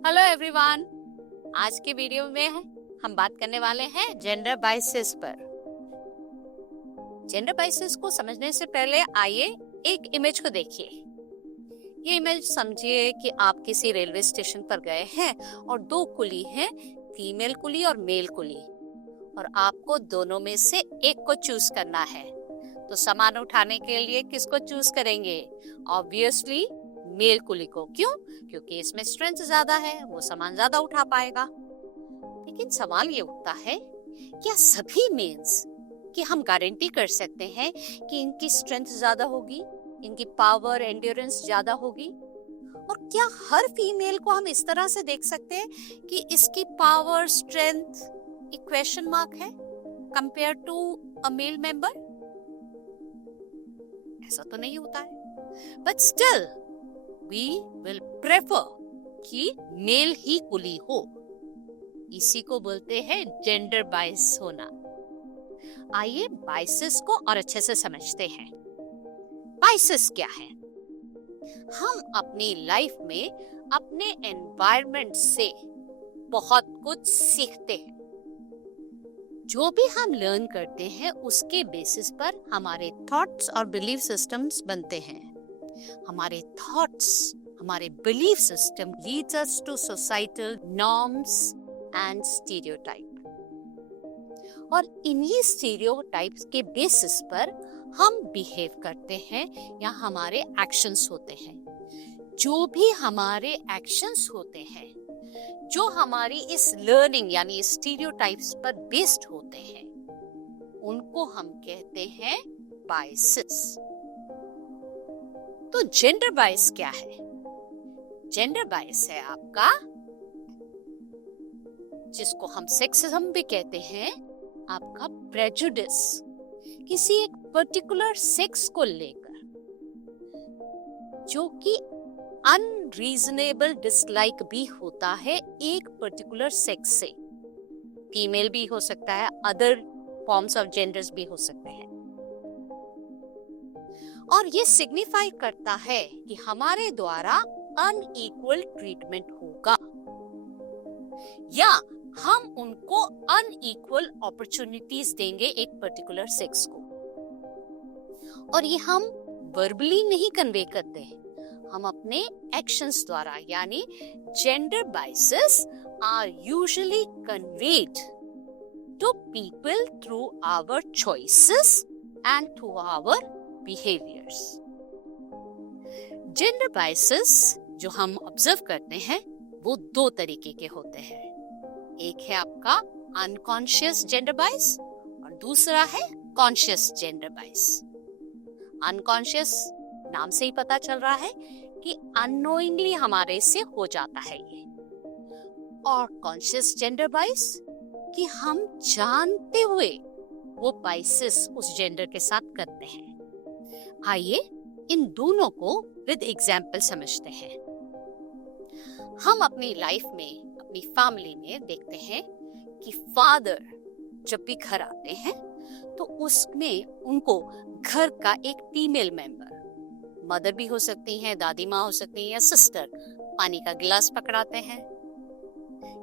Hello everyone, आज के video में हम बात करने वाले हैं जेंडर बायसेस पर। जेंडर बायसेस को समझने से पहले आइए एक इमेज को देखिए। ये इमेज समझिए कि आप किसी रेलवे स्टेशन पर गए हैं और दो कुली हैं, फीमेल कुली और मेल कुली, और आपको दोनों में से एक को चूज करना है। तो सामान उठाने के लिए किसको चूज करेंगे? ऑब्वियसली मेल कुली को। क्यों? क्योंकि इसमें स्ट्रेंथ ज्यादा है, वो सामान ज्यादा उठा पाएगा। लेकिन सवाल ये उठता है, क्या सभी मेल्स की हम गारंटी कर सकते हैं कि इनकी स्ट्रेंथ ज्यादा होगी, इनकी पावर एंड्योरेंस ज्यादा होगी? और क्या हर फीमेल को हम इस तरह से देख सकते हैं कि इसकी पावर स्ट्रेंथ एक क्वेश्चन मार्क है compare to a male member? ऐसा तो नहीं होता है। But still we will prefer कि मेल ही कुली हो। इसी को बोलते हैं जेंडर बायस होना। आइए बायसेस को और अच्छे से समझते हैं। बायसेस क्या है? हम अपनी लाइफ में अपने एनवायरनमेंट से बहुत कुछ सीखते हैं। जो भी हम लर्न करते हैं उसके बेसिस पर हमारे थॉट्स और बिलीफ सिस्टम्स बनते हैं। हमारे थॉट्स, हमारे belief system leads us to societal norms and stereotype, और इन्हीं स्टीरियोटाइप्स के बेसिस पर हम बिहेव करते हैं या हमारे एक्शंस होते हैं। जो भी हमारे एक्शंस होते हैं, जो हमारी इस लर्निंग यानी स्टीरियोटाइप्स पर बेस्ड होते हैं, उनको हम कहते हैं बायसेस। तो जेंडर बायस क्या है? जेंडर बायस है आपका, जिसको हम सेक्सिज्म भी कहते हैं, आपका प्रेजुडिस किसी एक पर्टिकुलर सेक्स को लेकर, जो कि अनरीजनेबल डिसलाइक भी होता है एक पर्टिकुलर सेक्स से। फीमेल भी हो सकता है, अदर फॉर्म्स ऑफ जेंडर्स भी हो सकते हैं। और ये सिग्निफाई करता है कि हमारे द्वारा अनइक्वल ट्रीटमेंट होगा या हम उनको अनइक्वल अपॉर्चुनिटीज देंगे एक पर्टिकुलर सेक्स को। और ये हम वर्बली नहीं कन्वे करते हैं, हम अपने एक्शंस द्वारा, यानी gender biases are usually conveyed to people through our choices and through our behaviors. Gender biases जो हम ऑब्जर्व करते हैं वो दो तरीके के होते हैं। एक है आपका अनकॉन्शियस जेंडर बायस और दूसरा है कॉन्शियस जेंडर बायस। अनकॉन्शियस नाम से ही पता चल रहा है कि अननोइंगली हमारे से हो जाता है ये, और कॉन्शियस जेंडर बायस कि हम जानते हुए वो बायसेस उस जेंडर के साथ करते हैं। आइए इन दोनों को विद एग्जाम्पल समझते हैं। हम अपनी लाइफ में, अपनी फैमिली में देखते हैं कि फादर जब भी घर आते हैं तो उसमें उनको घर का एक फीमेल मेंबर, मदर भी हो सकती हैं, दादी माँ हो सकती हैं, या सिस्टर, पानी का गिलास पकड़ाते हैं,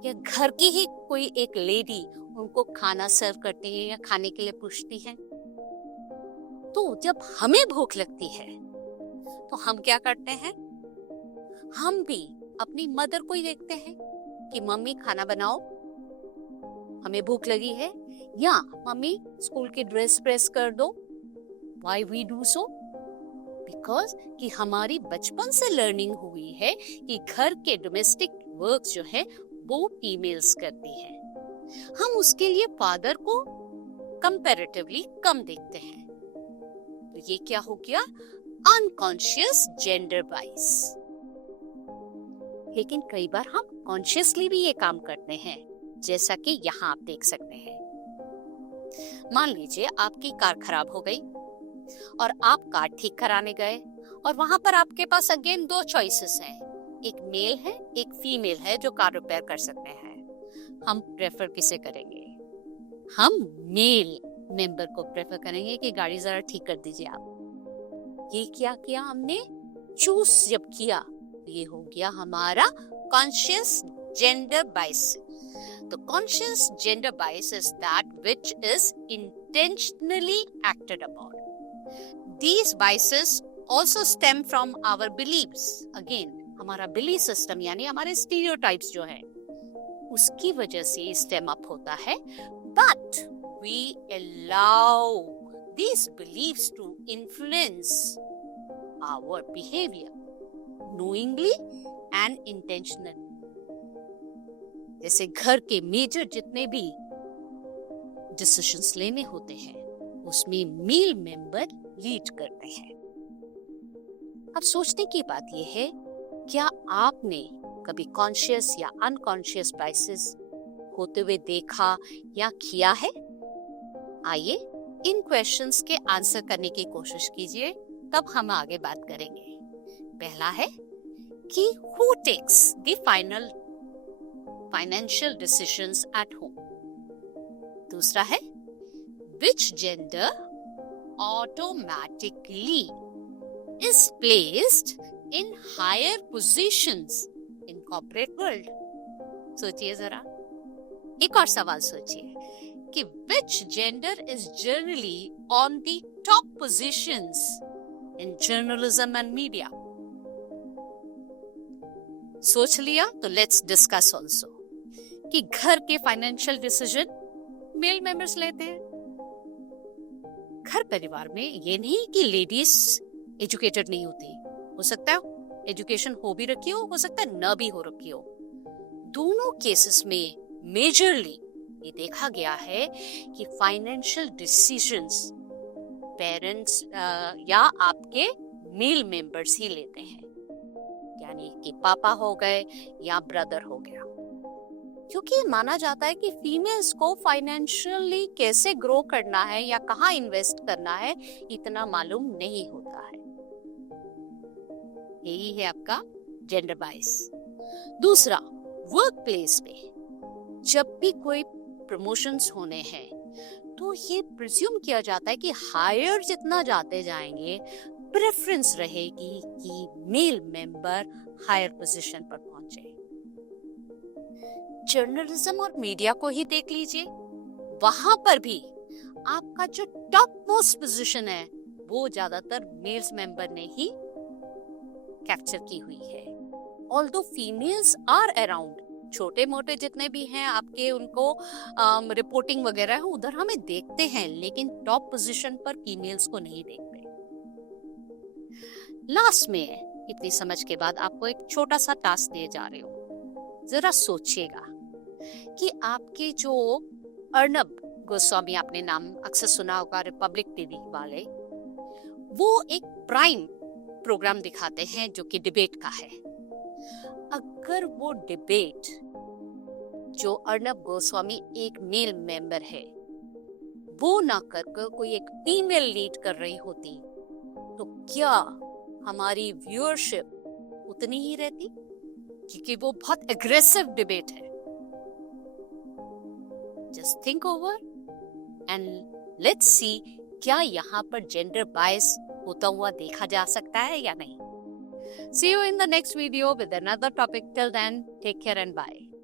या घर की ही कोई एक लेडी उनको खाना सर्व करती है या खाने के लिए पूछती है। तो जब हमें भूख लगती है तो हम क्या करते हैं? हम भी अपनी मदर को ही देखते हैं कि मम्मी खाना बनाओ, हमें भूख लगी है, या मम्मी स्कूल की ड्रेस प्रेस कर दो। Why we do so? Because कि हमारी बचपन से लर्निंग हुई है कि घर के डोमेस्टिक वर्क जो है वो फीमेल्स करती हैं। हम उसके लिए फादर को कंपैरेटिवली कम देखते हैं। तो ये क्या हो गया? Unconscious gender bias. लेकिन कई बार हम कॉन्शियसली भी ये काम करते हैं, जैसा कि यहाँ आप देख सकते हैं। मान लीजिए आपकी कार खराब हो गई और आप कार ठीक कराने गए, और वहां पर आपके पास अगेन दो चॉइसेस हैं, एक मेल है, एक फीमेल है जो कार रिपेयर कर सकते हैं। हम प्रेफर किसे करेंगे? हम मेल मेंबर को प्रेफर करेंगे कि गाड़ी जरा ठीक कर दीजिए आप। ये क्या किया हमने, चूज जब किया, ये हो गया हमारा कॉन्शियस जेंडर बायस। तो conscious gender bias is that which is intentionally acted upon. These biases also stem from our beliefs. Again, हमारा belief system यानी हमारे stereotypes जो है उसकी वजह से stem up होता है, but we allow these beliefs to influence our behavior knowingly and intentionally. जैसे घर के मेजर जितने भी डिसीजंस लेने होते हैं उसमें मेल मेंबर लीड करते हैं। अब सोचने की बात यह है, क्या आपने कभी कॉन्शियस या अनकॉन्शियस बायसेस होते हुए देखा या किया है? आइए इन क्वेश्चंस के आंसर करने की कोशिश कीजिए, तब हम आगे बात करेंगे। पहला है कि who takes the financial decisions at home. दूसरा है which gender automatically is placed in higher positions in corporate world। सोचिए जरा, एक और सवाल सोचिए कि which gender is generally on the top positions in journalism and media। सोच लिया तो let's discuss also कि घर के फाइनेंशियल डिसीजन मेल मेंबर्स लेते हैं। घर परिवार में ये नहीं कि लेडीज एजुकेटेड नहीं होती, हो सकता है एजुकेशन हो भी रखी हो सकता है न भी हो रखी हो। दोनों केसेस में मेजरली ये देखा गया है कि फाइनेंशियल डिसीजंस पेरेंट्स या आपके मेल मेंबर्स ही लेते हैं, यानी कि पापा हो गए या ब्रदर हो गया, क्योंकि माना जाता है कि फीमेल्स को फाइनेंशियली कैसे ग्रो करना है या कहाँ इन्वेस्ट करना है इतना मालूम नहीं होता है। यही है आपका जेंडर बायस। दूसरा, वर्क प्लेस पे जब भी कोई प्रमोशंस होने हैं तो ये प्रिज्यूम किया जाता है कि हायर जितना जाते जाएंगे प्रेफरेंस रहेगी कि मेल मेंबर हायर पोजीशन पर पहुंचे। जर्नलिज्म और मीडिया को ही देख लीजिए, वहां पर भी आपका जो टॉप मोस्ट पोजीशन है वो ज्यादातर मेल्स मेंबर ने ही कैप्चर की हुई है। ऑल्दो फीमेल्स आर अराउंड, छोटे मोटे जितने भी हैं आपके उनको रिपोर्टिंग वगैरह है उधर हमें देखते हैं, लेकिन टॉप पोजीशन पर फीमेल्स को नहीं देखते। लास्ट में इतनी समझ के बाद आपको एक छोटा सा टास्क दिए जा रहे हो। जरा सोचिएगा कि आपके जो अर्नब गोस्वामी, आपने नाम अक्सर सुना होगा, रिपब्लिक टीवी वाले, वो एक प्राइम प्रोग्राम दिखाते हैं जो कि डिबेट का है। अगर वो डिबेट जो अर्नब गोस्वामी एक मेल मेंबर है वो ना करके कोई एक फीमेल लीड कर रही होती तो क्या हमारी व्यूअरशिप उतनी ही रहती? क्योंकि वो बहुत एग्रेसिव डिबेट है। Just think over and let's see क्या यहाँ पर जेंडर बायस होता हुआ देखा जा सकता है या नहीं। See you in the next video with another topic. Till then, take care and bye.